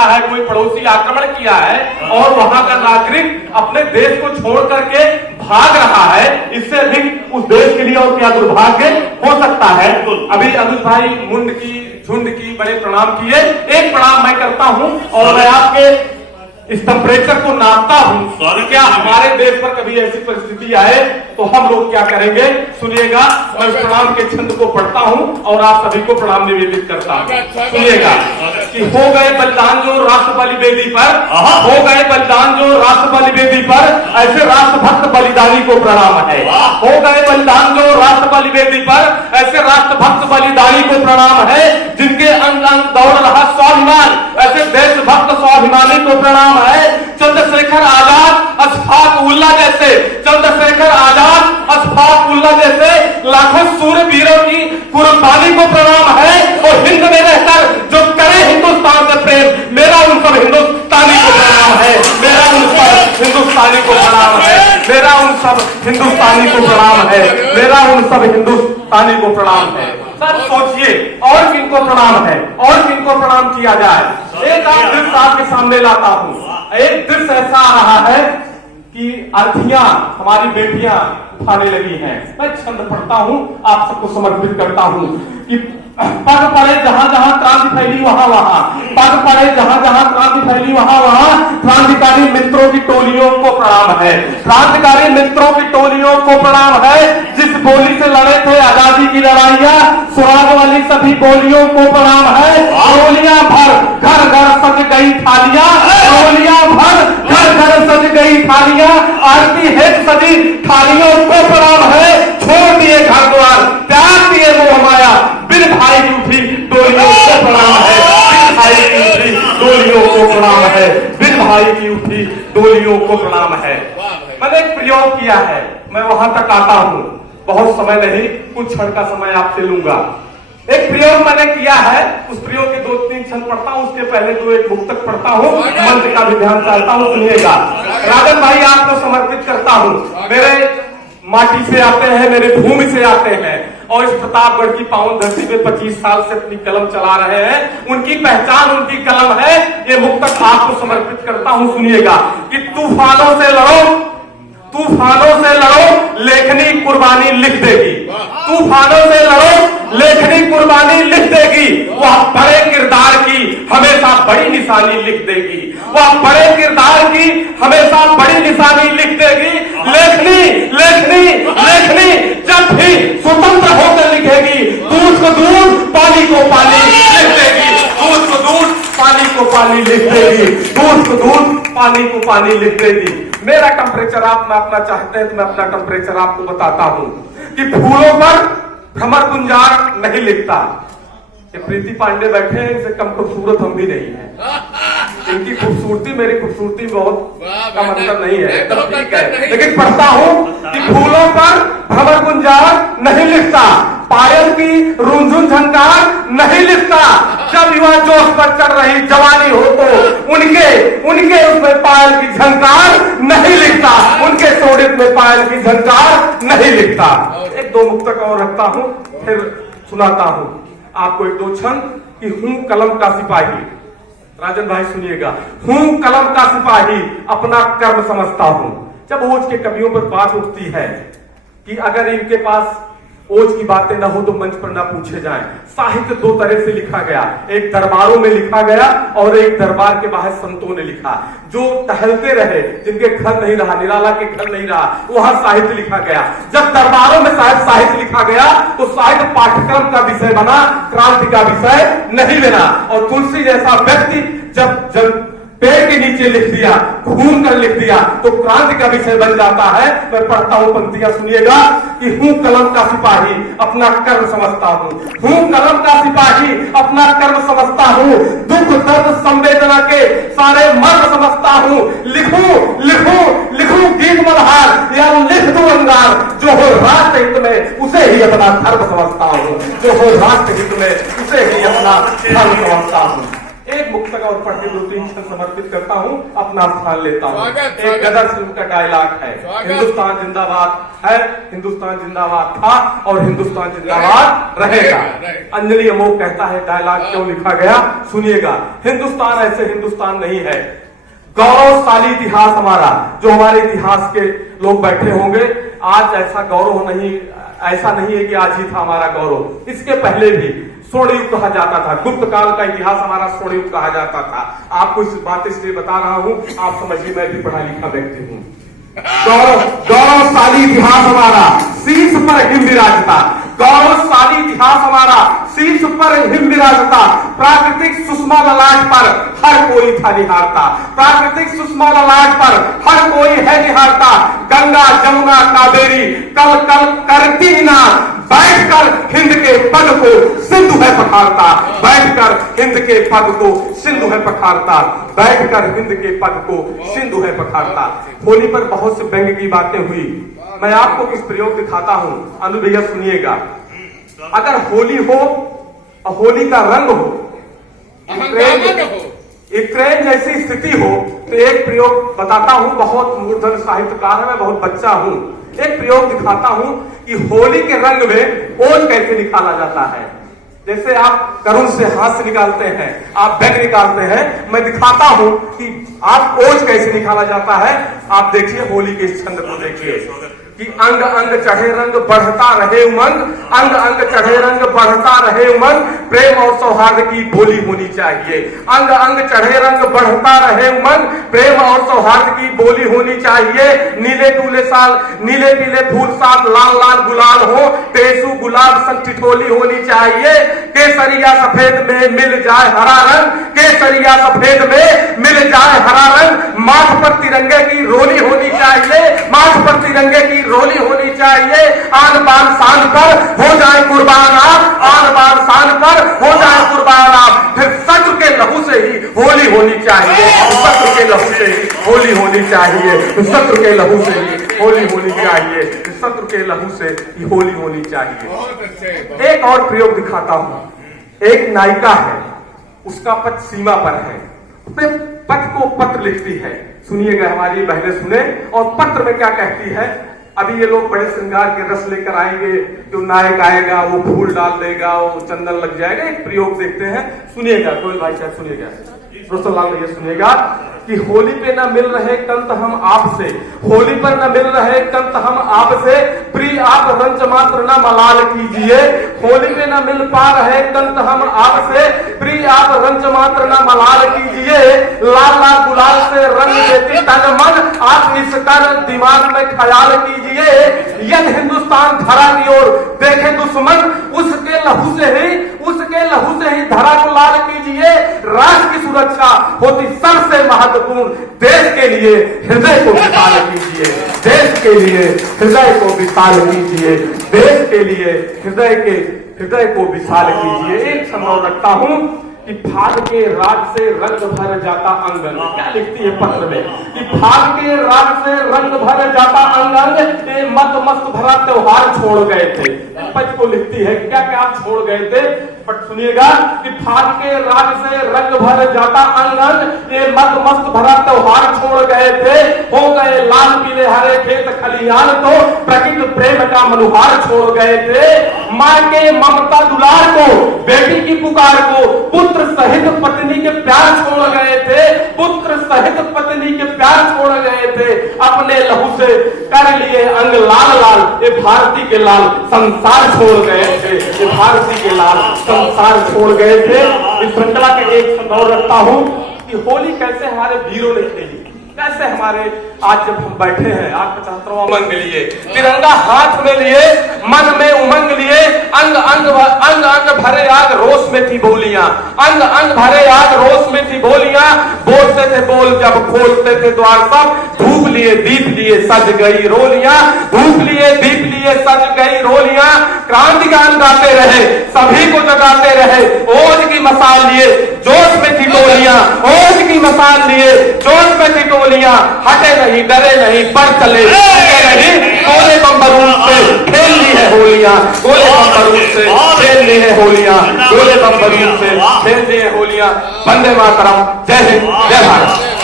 किया है, कोई पड़ोसी आक्रमण किया है और वहां का नागरिक अपने देश को छोड़ करके भाग रहा है, इससे अधिक उस देश के लिए और क्या दुर्भाग्य हो सकता है। अभी अनुज भाई मुंड की झुंड की बड़े प्रणाम किए, एक प्रणाम मैं करता हूं और मैं आपके इस टेम्परेचर को नापता हूं। क्या हमारे देश पर कभी ऐसी परिस्थिति आए तो हम लोग क्या करेंगे, सुनिएगा। मैं उस प्रणाम के छंद को पढ़ता हूं और आप सभी को प्रणाम निवेदित करता हूं। सुनिएगा कि हो गए बलिदान जो राष्ट्र बलि वेदी पर, हो गए बलिदान जो राष्ट्र बलि वेदी पर, ऐसे राष्ट्रभक्त बलिदानी को प्रणाम है। हो गए बलिदान जो राष्ट्र बलि वेदी पर, ऐसे राष्ट्रभक्त बलिदानी को प्रणाम है। जिनके अंग अंग दौड़ रहा स्वाभिमान, ऐसे देशभक्त स्वाभिमानी को प्रणाम है। चंद्रशेखर आजाद अशफाक उल्ला जैसे, चंद्रशेखर आजाद अशफाक उल्ला जैसे लाखों सूर्य वीरों की कुर्बानी को प्रणाम है। और हिंद में रहकर जो करे हिंदुस्तान से प्रेम, मेरा उन सब हिंदुस्तानी को प्रणाम है, मेरा उन सब हिंदुस्तानी को प्रणाम है, मेरा उन सब हिंदुस्तानी को प्रणाम है, मेरा उन सब हिंदुस्तानी को प्रणाम है। सर सोचिए और किनको प्रणाम है और किनको प्रणाम किया जाए। एक आप दृश्य आपके सामने लाता हूं। एक दृश्य ऐसा आ रहा है कि अर्थियां हमारी बेटियां उठाने लगी हैं। मैं छंद पढ़ता हूं, आप सबको समर्पित करता हूं कि पग पड़े जहां जहां क्रांति फैली वहां वहां, पग पड़े जहां जहां क्रांति फैली वहां वहां, क्रांतिकारी मित्रों की टोलियों को प्रणाम है, क्रांतिकारी मित्रों की टोलियों को प्रणाम है। जिस बोली से लड़े थे आजादी की लड़ाइयां, सुहाग वाली सभी बोलियों को प्रणाम है। गोलियां भर घर घर सज गई थालियां, गोलियां भर घर घर सज गई थालियां, आरती है सजी थालियों को प्रणाम है। छोड़ दिए घर द्वार, त्याग दिए मोह माया, बिन भाई की उठी डोलियों को प्रणाम है, बिन भाई की उठी डोलियों को प्रणाम है, बिन भाई की उठी डोलियों को प्रणाम है। मैंने एक प्रयोग किया है, मैं वहां तक आता हूं, बहुत समय नहीं, कुछ क्षण का समय आपसे लूंगा। एक प्रयोग मैंने किया है, उस प्रयोग के 2-3 क्षण पढ़ता हूं, उसके पहले तो एक मुक्तक पढ़ता हूं, मंत्र का भी ध्यान चाहता हूं, सुनिएगा। राजन भाई आपको समर्पित करता हूं, मेरे माटी से आते हैं, मेरे भूमि से आते हैं और इस प्रतापगढ़ की पावन धरती में 25 साल से अपनी कलम चला रहे हैं। उनकी पहचान उनकी कलम है। ये मुक्तक आपको समर्पित करता हूं, सुनिएगा कि तूफानों से लड़ो, तूफानों से लड़ो, लेखनी कुर्बानी लिख देगी। तूफानों से लड़ो, लेखनी कुर्बानी लिख देगी। वह बड़े किरदार की हमेशा बड़ी निशानी लिख देगी, वह बड़े किरदार की हमेशा बड़ी निशानी लिख देगी। लेखनी लेखनी लेखनी जब भी स्वतंत्र होकर लिखेगी, दूध को दूध पानी को पानी लिख देगी, दूध को दूध पानी को पानी लिख देगी, दूध को दूध पानी को पानी लिख देगी। मेरा टेम्परेचर आप नापना चाहते हैं तो मैं अपना टेम्परेचर आपको बताता हूं कि फूलों पर भ्रमर गुंजार नहीं लिखता। ये प्रीति पांडे बैठे हैं, इनसे कम खूबसूरत हम भी नहीं है। इनकी खूबसूरती मेरी खूबसूरती बहुत कम अंतर नहीं है, तो ठीक है, लेकिन पढ़ता हूं कि फूलों पर भ्रमर गुंजार नहीं लिखता, पायल की रुंझुन झनकार नहीं लिखता। जब युवा जोश पर चढ़ रही जवानी हो तो उनके उनके उसमें पायल की झनकार नहीं लिखता, उनके शोणित में पायल की झनकार नहीं लिखता। एक 2 मुक्तक और रखता हूं, फिर सुनाता हूं आपको एक 2 क्षण कि हूं कलम का सिपाही। राजन भाई सुनिएगा, हूं कलम का सिपाही, अपना कर्म समझता हूं। जब ओज के कवियों पर बात उठती है कि अगर इनके पास ओज की बातें ना हो तो मंच पर ना पूछे जाएं। साहित्य 2 तरह से लिखा गया, एक दरबारों में लिखा गया और एक दरबार के बाहर संतों ने लिखा। जो टहलते रहे, जिनके घर नहीं रहा, निराला के घर नहीं रहा, वहां साहित्य लिखा गया। जब दरबारों में साहित्य लिखा गया तो साहित्य पाठ्यक्रम का विषय बना, क्रांति का विषय नहीं बना। और तुलसी जैसा व्यक्ति जब पेड़ के नीचे लिख दिया, घूम कर लिख दिया, तो क्रांति का विषय बन जाता है। मैं पढ़ता हूं पंक्तियां, सुनिएगा कि हूं कलम का सिपाही, अपना कर्म समझता हूं, हूं कलम का सिपाही, अपना कर्म समझता हूं, दुख दर्द संवेदना के सारे मर्म समझता हूं। लिखूं लिखूं लिखूं गीत मल्हार या लिख दूं अंगार, जो हो राष्ट्र हित में उसे ही अपना धर्म समझता हूं, जो हो राष्ट्र हित में उसे ही अपना धर्म समझता हूं। एक मुक्तक और पढ़ के 2-3 क्षण समर्पित करता हूँ, अपना स्थान लेता हूँ। एक गदर फिल्म का डायलॉग है, हिंदुस्तान जिंदाबाद है, हिंदुस्तान जिंदाबाद था और हिंदुस्तान जिंदाबाद रहेगा। अंजलि अमोघ कहता है डायलॉग क्यों लिखा गया, सुनिएगा। हिंदुस्तान ऐसे हिंदुस्तान नहीं है, गौरवशाली इतिहास हमारा, जो हमारे इतिहास के लोग बैठे होंगे, आज ऐसा गौरव नहीं, ऐसा नहीं है कि आज ही था हमारा गौरव, इसके पहले भी स्वर्ण युग कहा जाता था, गुप्त काल का इतिहास हमारा स्वर्ण युग कहा जाता था। आपको इस बात इसलिए बता रहा हूं, आप समझिए मैं भी पढ़ा लिखा व्यक्ति हूं। गौरवशाली इतिहास हमारा, शीर्ष पर हिम विराजता, गौरवशाली इतिहास हमारा, शीर्ष पर हिम विराजता, प्राकृतिक सुषमा ललाट पर हर कोई था निहारता, प्राकृतिक सुषमा ललाट पर हर कोई है निहारता, गंगा जमुना कावेरी कल कल करती ना, बैठकर हिंद के पद को सिंधु है पखारता, बैठकर हिंद के पद को सिंधु है पखारता, बैठकर हिंद के पद को सिंधु है पखारता। होली पर बहुत से व्यंग की बातें हुई, मैं आपको इस प्रयोग दिखाता हूं, अनु भैया सुनिएगा। अगर होली हो और होली का रंग हो, यूक्रेन जैसी स्थिति हो, तो एक प्रयोग बताता हूं, बहुत मूर्धन साहित्यकार है, मैं बहुत बच्चा हूं, एक प्रयोग दिखाता हूं कि होली के रंग में ओज कैसे निकाला जाता है। जैसे आप करुण से हास्य निकालते हैं, आप व्यंग निकालते हैं, मैं दिखाता हूं कि आप ओज कैसे निकाला जाता है। आप देखिए होली के इस छंद को देखिए कि अंग अंग चढ़े रंग बढ़ता रहे उमंग, अंग अंग चढ़े रंग बढ़ता रहे उमंग, प्रेम और सौहार्द की बोली होनी चाहिए। अंग अंग चढ़े रंग बढ़ता रहे उमंग, प्रेम और सौहार्द की बोली होनी चाहिए। नीले टूले साल, नीले पीले फूल साथ लाल लाल गुलाल हो, टेसू गुलाब संग ठिठोली होनी चाहिए। केसरिया सफेद में मिल जाए हरा रंग, केसरिया सफेद में मिल जाए हरा रंग, माथ पर तिरंगे की रोली होनी चाहिए, माथ पर तिरंगे की रोली होनी चाहिए। आन बान शान पर हो जाए कुर्बान आप, आन बान शान पर हो जाए कुर्बान आप, फिर शत्रु के लहू से ही होली होनी चाहिए, शत्रु के लहू से ही होली होनी चाहिए, शत्रु के लहू से ही होली होनी चाहिए, शत्रु के लहू से ही होली होनी चाहिए। एक और प्रयोग दिखाता हूं, एक नायिका है, उसका पति सीमा पर है, अपने पति को पत्र लिखती है, सुनिएगा, हमारी बहनें सुने, और पत्र में क्या कहती है। अभी ये लोग बड़े श्रृंगार के रस लेकर आएंगे, जो नायक आएगा वो फूल डाल देगा, वो चंदन लग जाएगा। एक प्रयोग देखते हैं, सुनिएगा, कोई भाई साहब सुनिएगा, रोशनलाल भैया सुनिएगा कि होली पे न मिल रहे कंत हम आपसे, होली पर न मिल रहे कंत हम आपसे, प्रिय आप रंच मात्र न मलाल कीजिए। होली पे न मिल पा रहे कंत हम आपसे, प्रिय आप रंच मात्र न मलाल कीजिए। लाल लाल गुलाल से रंग देती तन मन, आप इसका दिमाग में ख्याल कीजिए। यदि हिंदुस्तान धरा की ओर देखे दुश्मन, उसके लहू से ही धरा को लाल कीजिए। राष्ट्र की सुरक्षा होती सबसे महत्वपूर्ण, देश के लिए हृदय को विशाल कीजिए, देश के लिए हृदय को विशाल कीजिए, देश के लिए हृदय को विशाल कीजिए। एक संभव रखता हूं कि भाग के राज से रंग भर जाता अंग अंग, क्या लिखती है पत्र में कि भाग के राज से रंग भर जाता अंग अंग, ये मत मस्त भरा त्योहार छोड़ गए थे। पद को लिखती है क्या क्या आप छोड़ गए थे, बट सुनिएगा कि भाग के राज से रंग भर जाता अंग अंग, ये मत मस्त भरा त्योहार छोड़ गए थे। हो गए लाल पीले हरे खेत खलियान, तो प्रकृति प्रेम का मनुहार छोड़ गए थे। माँ के ममता दुलार को, बेटी की पुकार को, पुत्र सहित पत्नी के प्यार छोड़ गए थे, पुत्र सहित पत्नी के प्यार छोड़ गए थे। अपने लहू से कर लिए अंग लाल लाल, ये भारती के लाल संसार छोड़ गए थे, ये भारती के लाल संसार छोड़ गए थे। इस श्रृंखला के एक संदर्भ रखता हूं कि होली कैसे हमारे वीरों ने खेली, कैसे हमारे आज जब हम बैठे हैं, आज 75वां उमंग लिए, तिरंगा हाथ में लिए, मन में उमंग लिए, अंग अंग भरे आग रोष में थी बोलियां, अंग अंग भरे आग रोष में थी बोलियां, बोलते थे बोल जब खोलते थे द्वार सब, धूप लिए दीप लिए सज गई रोलियां, धूप लिए दीप लिए सज गई रोलियां। क्रांति गान गाते रहे, सभी को जगाते रहे, ओज की मसाल लिए जोश में थी टोलियां, ओज की मसाल लिए जोश में थी टोलियां। हटे नहीं डरे नहीं पर चले नहीं, कोने बम बरूद से खेल ली है होली। होलियां, गोले बम बारूद से खेलनी है होलियां, गोले बम बारूद से खेलनी है होलियां। वंदे मातरम। जय हिंद, जय भारत।